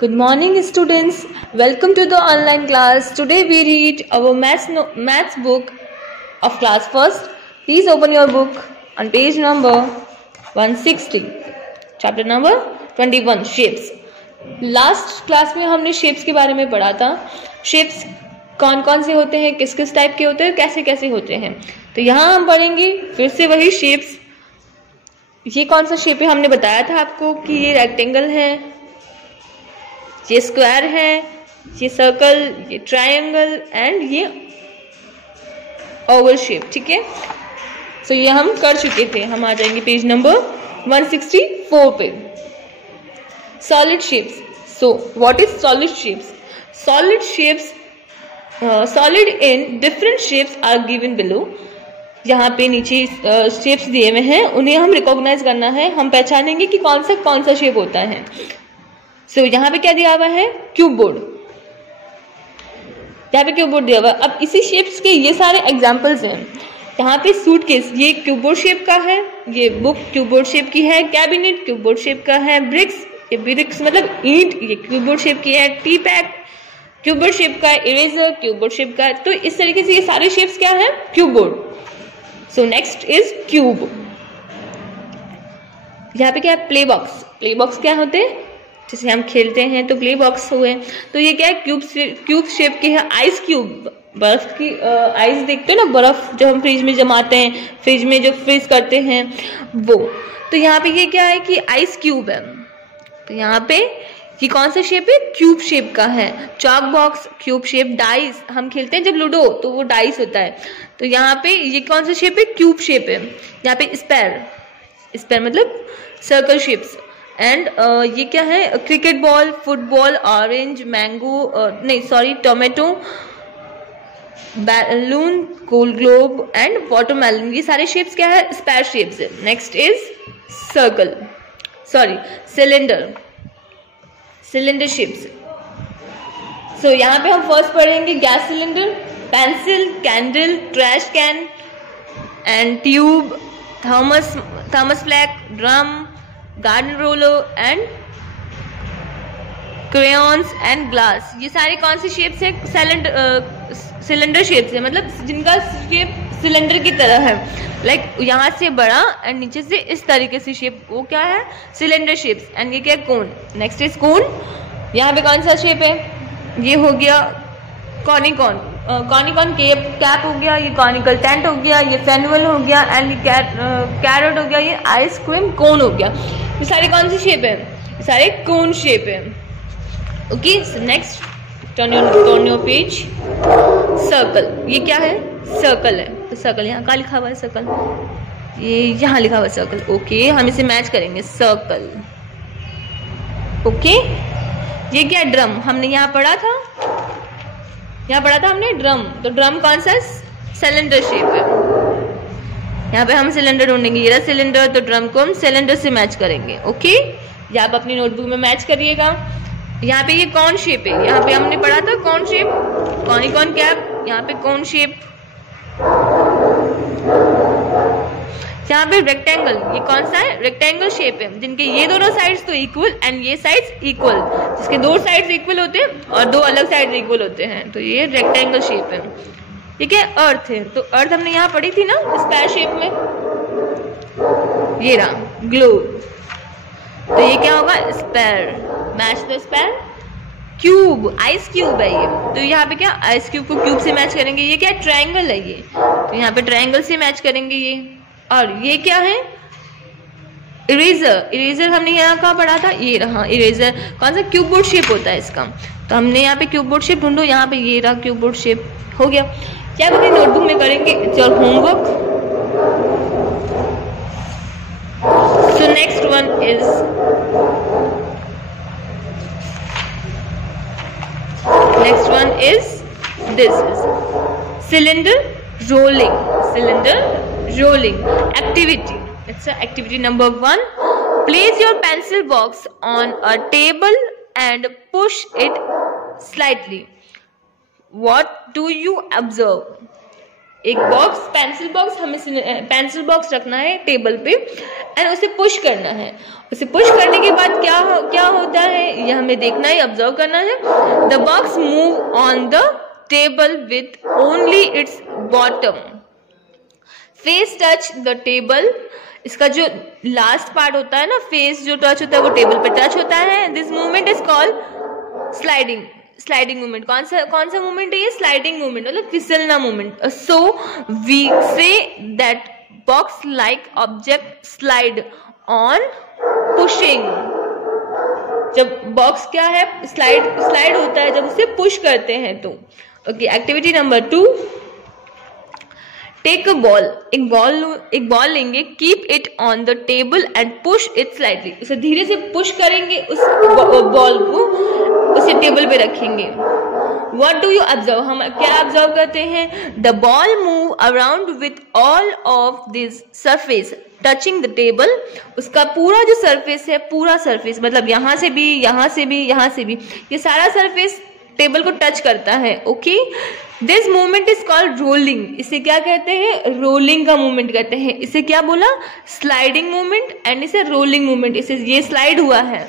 Good morning, students. Welcome to the online class. Today we read our maths book of class first. Please open your book on page number 160. Chapter number 21, shapes. Last class में हमने shapes के बारे में पढ़ा था. Shapes कौन कौन से होते हैं, किस किस टाइप के होते हैं, कैसे कैसे होते हैं. तो यहाँ हम पढ़ेंगे फिर से वही शेप्स. ये कौन सा शेप है हमने बताया था आपको कि ये रेक्टेंगल है, ये स्क्वायर है, ये सर्कल, ये ट्रायंगल एंड ये ओवल शेप. ठीक है, सो ये हम कर चुके थे. हम आ जाएंगे पेज नंबर 164 पे. Solid shapes. So what is solid shapes? Solid shapes, solid in different shapes are given below. यहाँ पे नीचे शेप्स दिए हुए हैं, उन्हें हम रिकॉग्नाइज करना है. हम पहचानेंगे कि कौन सा शेप होता है. सो यहाँ पे क्या दिया हुआ है? Cube board. यहाँ पे क्यूब बोर्ड दिया हुआ है. अब इसी शेप्स के ये सारे एग्जांपल्स हैं. यहाँ पे सूटकेस, ये क्यूब बोर्ड शेप का है. ये बुक क्यूब बोर्ड शेप की है. कैबिनेट क्यूब बोर्ड शेप का है. ब्रिक्स, ये ब्रिक्स मतलब ईंट, ये क्यूब बोर्ड शेप की है. T pack cube board shape का है. इरेजर क्यूब बोर्ड शेप का है. तो इस तरीके से ये सारे शेप्स क्या है? Cube board. So next is cube. यहाँ पे क्या है? Play box. प्ले बॉक्स क्या होते हैं? जैसे हम खेलते हैं तो प्ले बॉक्स हुए. तो ये क्या है? क्यूब शेप के है. आइस क्यूब, बर्फ की आइस देखते हो ना, बर्फ जो हम फ्रिज में जमाते हैं, फ्रिज में जो फ्रीज करते हैं वो. तो यहाँ पे ये क्या है कि आइस क्यूब है. तो यहाँ पे ये कौन सा शेप है? क्यूब शेप का है. Chalk box cube shape. Dice, हम खेलते हैं जब लूडो तो वो डाइस होता है. तो यहाँ पे ये कौन सा शेप है? क्यूब शेप है. यहाँ पे स्पेयर, स्पेयर मतलब सर्कल शेप्स. एंड ये क्या है? Cricket ball, football, orange, mango, नहीं sorry tomato, balloon, gold globe and watermelon. ये सारे शेप्स क्या है? स्पेयर शेप्स है. Next is circle, sorry cylinder, cylinder shapes. So यहाँ पे हम फर्स्ट पढ़ेंगे gas cylinder, pencil, candle, trash can and tube, thermos flask, drum, garden roller and crayons and glass. ये सारे कौन सी शेप्स है? सिलेंडर शेप्स है, मतलब जिनका शेप सिलेंडर की तरह है. लाइक यहाँ से बड़ा एंड नीचे से इस तरीके से शेप, वो क्या है? Cylinder shapes. एंड ये क्या है? कोन. नेक्स्ट इज कोन. यहाँ पे कौन सा शेप है? ये हो गया कॉनिकॉन, कॉनिकॉन कैप हो गया. ये कॉनिकल टेंट हो गया. ये फेनुअल हो गया. एंड ये कैरेट हो गया. ये आइसक्रीम कोन हो गया. ये सारे कौन सी शेप है? ये सारे कोन शेप है. Okay, next turn your page. Circle. ये क्या है? सर्कल है. तो सर्कल यहाँ का लिखा हुआ है? सर्कल ये यहाँ लिखा हुआ है सर्कल. ओके, हम इसे मैच करेंगे. सर्कल. ओके, ये क्या है? ड्रम. हमने यहाँ पढ़ा था, यहाँ पढ़ा था हमने ड्रम. तो ड्रम कौन सा? सिलेंडर शेप है. यहाँ पे हम सिलेंडर ढूंढेंगे. ये रहा सिलेंडर, तो ड्रम को हम सिलेंडर से मैच करेंगे. ओके, ये आप अपनी नोटबुक में मैच करिएगा. यहाँ पे ये कौन शेप है? यहाँ पे हमने पढ़ा था कौन शेप, कॉनिकॉन कैप. यहाँ पे कौन शेप. यहाँ पे रेक्टेंगल. ये कौन सा है? रेक्टेंगल शेप है, जिनके ये दोनों साइड्स तो इक्वल एंड ये साइड्स इक्वल. जिसके दो साइड्स इक्वल होते हैं और दो अलग साइड्स इक्वल होते हैं, तो ये रेक्टेंगल शेप है. ठीक है, अर्थ है. तो अर्थ हमने यहाँ पढ़ी थी ना स्क्वायर शेप में. ये रहा ग्लोब. तो ये क्या होगा? Sphere. Match the sphere. Cube, ice cube है ये. तो यहाँ पे क्या? आइस क्यूब को क्यूब से मैच करेंगे. ये क्या? ट्रायंगल है ये. तो यहाँ पे ट्रायंगल से मैच करेंगे ये. और ये क्या है? इरेजर. इरेजर हमने यहाँ कहाँ पढ़ा था? ये रहा इरेजर. कौन सा? क्यूब बोर्ड शेप होता है इसका. तो हमने यहाँ पे क्यूब बोर्ड शेप ढूंढो. यहाँ पे ये रहा क्यूब बोर्ड शेप. हो गया. क्या आप अपनी नोटबुक में करेंगे? Your homework. So next one is this is cylinder rolling. Cylinder rolling activity. It's a activity number 1. Place your pencil box on a table and push it slightly. What do you observe? एक box, pencil box, हमें pencil box रखना है table पे and उसे push करना है। उसे push करने के बाद क्या होता है ये हमें देखना है, ऑब्जर्व करना है। The box move on the table with only it's bottom face touch the table. इसका जो लास्ट पार्ट होता है ना, फेस जो टच होता है वो टेबल पे टच होता है। This movement is called sliding movement. कौन सा मूवमेंट है ये? स्लाइडिंग मूवमेंट, मतलब फिसलना movement. So we say that box like object slide on pushing. जब बॉक्स क्या है, स्लाइड होता है जब उसे पुश करते हैं तो। Okay, activity number 2, take a ball. एक बॉल लेंगे, keep it on the table and push it slightly. उसे धीरे से पुश करेंगे उस बॉल को, उसे टेबल पे रखेंगे। What do you observe? हम क्या ऑब्जर्व करते हैं? The ball move around with all of this surface touching the table. उसका पूरा जो सरफेस है, पूरा सरफेस मतलब यहाँ से भी, यहाँ से भी, यहाँ से भी, ये सारा सरफेस टेबल को टच करता है। Okay, this movement is called rolling. इसे क्या कहते हैं? रोलिंग का मूवमेंट कहते हैं। इसे क्या बोला? स्लाइडिंग मूवमेंट एंड इसे रोलिंग मूवमेंट। इसे ये स्लाइड हुआ है,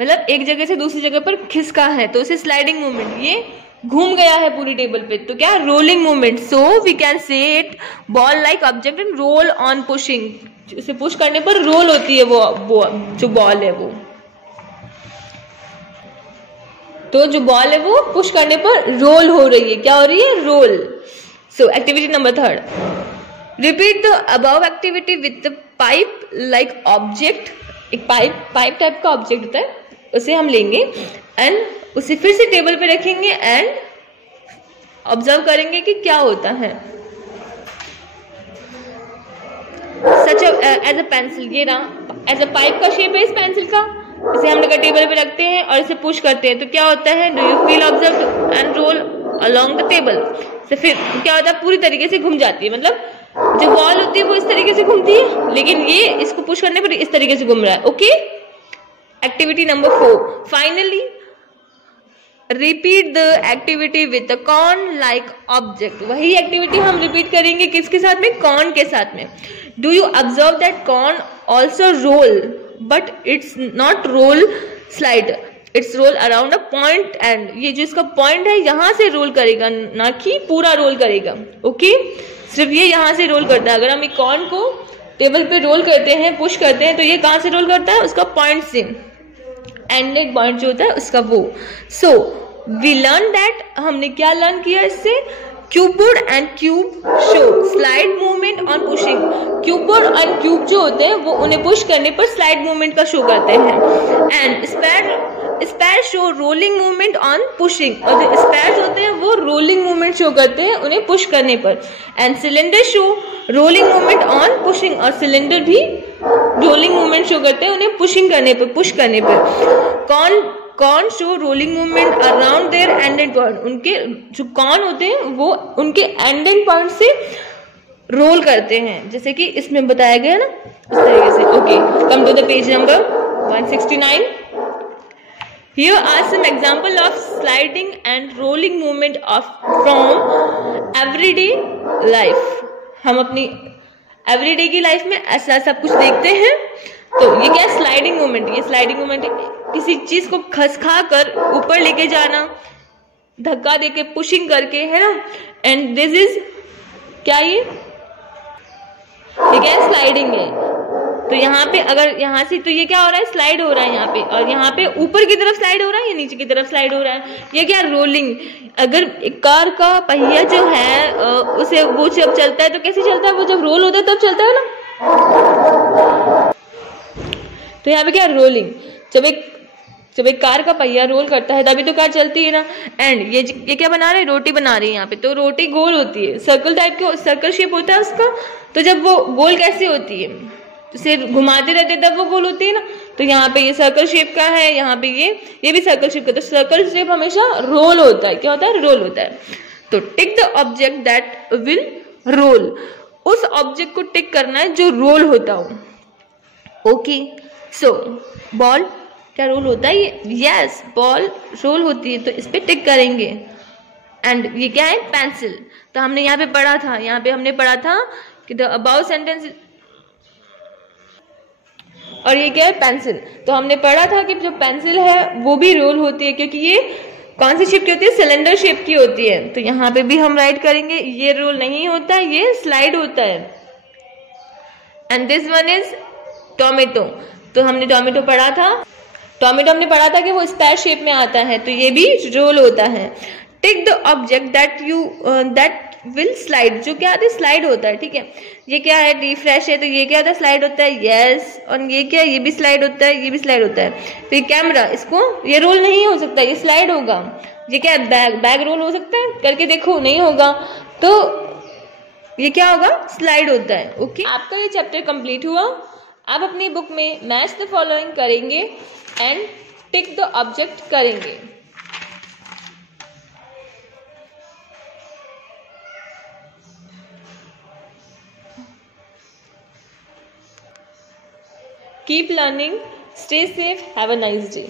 मतलब एक जगह से दूसरी जगह पर खिसका है, तो उसे स्लाइडिंग मूवमेंट। ये घूम गया है पूरी टेबल पे, तो क्या? Rolling movement. So we can say it ball like object and roll on pushing. उसे पुश करने पर रोल होती है वो जो बॉल है वो। तो जो बॉल है वो पुश करने पर रोल हो रही है। क्या हो रही है? Roll. So activity number 3, repeat the above activity with the pipe like object. एक पाइप टाइप का ऑब्जेक्ट होता है, उसे हम लेंगे एंड उसे फिर से टेबल पे रखेंगे एंड ऑब्जर्व करेंगे कि क्या होता है। सच एज अ पेंसिल, ये रहा एज अ पाइप का शेप है इस पेंसिल का। इसे हम लोग टेबल पे रखते हैं और इसे पुश करते हैं, तो क्या होता है? Do you feel observe and roll along the table. तो फिर क्या होता है? पूरी तरीके से घूम जाती है, मतलब जो बॉल होती है वो इस तरीके से घूमती है, लेकिन ये इसको पुश करने पर इस तरीके से घूम रहा है। Okay, activity number 4, finally repeat the activity with the cone like object. वही एक्टिविटी हम रिपीट करेंगे किसके साथ में? कॉर्न के साथ में। Do you observe that cone also roll but it's not roll slide, it's roll around a point and. ये जो इसका पॉइंट है यहाँ से रोल करेगा, ना कि पूरा रोल करेगा। ओके, सिर्फ ये यहाँ से रोल करता है। अगर हम एक कॉर्न को टेबल पे रोल करते हैं, पुश करते हैं, तो ये कहाँ से रोल करता है? उसका पॉइंट से, एंडेड पॉइंट जो होता है उसका वो। सो वी लर्न दैट, हमने क्या लर्न किया इससे? Cupboard and cube show slide movement on pushing. Cupboard and cube जो होते हैं वो उन्हें पुश करने पर स्लाइड मूवमेंट का शो करते हैं। And spare show rolling movement on pushing. और जो स्पैर्स होते हैं वो रोलिंग मूवमेंट शो करते हैं उन्हें पुश करने पर। And cylinder show rolling movement on pushing. और सिलेंडर भी रोलिंग मूवमेंट शो करते हैं उन्हें पुशिंग करने पर, पुश करने पर। Cone show rolling movement around there ended point. उनके जो कॉर्न होते हैं वो उनके एंडेड पॉइंट से रोल करते हैं, जैसे कि इसमें बताया गया ना, इस तरीके से। Okay, come to the page number 169। Here are some example of sliding and rolling movement from everyday life. हम अपनी एवरीडे की लाइफ में ऐसा सब कुछ देखते हैं। तो ये क्या? Sliding movement. ये स्लाइडिंग मूवमेंट किसी चीज को खसखा कर ऊपर लेके जाना, धक्का देके, पुशिंग करके, है ना। एंड दिस इज क्या? ये क्या? स्लाइडिंग है। तो यहाँ पे अगर यहाँ से, तो ये क्या हो रहा है? स्लाइड हो रहा है यहाँ पे, और यहाँ पे ऊपर की तरफ स्लाइड हो रहा है या नीचे की तरफ स्लाइड हो रहा है। ये क्या? रोलिंग। अगर एक कार का पहिया जो है उसे वो जब चलता है तो कैसे चलता है? वो जब रोल होता है तब चलता है ना। तो यहाँ पे क्या? रोलिंग। जब एक कार का पहिया रोल करता है तभी तो कार चलती है ना। एंड ये क्या बना रहे हैं? रोटी बना रही है यहाँ पे। तो रोटी गोल होती है, सर्कल टाइप के, सर्कल शेप होता है उसका। तो जब वो गोल कैसे होती है? उसे घुमाते रहते तब वो गोल होती है ना। तो यहाँ पे ये सर्कल शेप का है, यहाँ पे ये भी सर्कल शेप का। तो सर्कल शेप हमेशा रोल होता है। क्या होता है? रोल होता है। तो tick the object that will roll. उस ऑब्जेक्ट को टिक करना है जो रोल होता हो। ओके, सो बॉल क्या रोल होता है? यस, बॉल रोल होती है, तो इस पे टिक करेंगे। एंड ये क्या है, पेंसिल। तो हमने यहाँ पे पढ़ा था, यहाँ पे हमने पढ़ा था कि द अबाउट सेंटेंस, और ये क्या है, पेंसिल। तो हमने पढ़ा था कि जो पेंसिल है वो भी रोल होती है, क्योंकि ये कौन सी शेप की होती है, सिलेंडर शेप की होती है। तो यहाँ पे भी हम राइट करेंगे, ये रोल नहीं होता, ये स्लाइड होता है। And this one is tomato. तो हमने टोमेटो पढ़ा था, टोमेटो हमने पढ़ा था कि वो स्क्वायर शेप में आता है, तो ये भी रोल होता है। टिक the object that will slide, जो क्या आता है, स्लाइड होता है, ठीक है। ये क्या है, रिफ्रेश है, तो ये क्या होता है, स्लाइड होता है, यस। और ये क्या है, ये भी स्लाइड होता है, ये भी स्लाइड होता है। तो ये कैमरा, इसको ये रोल नहीं हो सकता, ये स्लाइड होगा। ये क्या है, बैग, बैग रोल हो सकता है, करके देखो, नहीं होगा। तो ये क्या होगा, स्लाइड होता है। ओके, आपका ये चैप्टर कंप्लीट हुआ। आप अपनी बुक में मैच द फॉलोइंग करेंगे एंड टिक द ऑब्जेक्ट करेंगे। Keep learning, stay safe, have a nice day.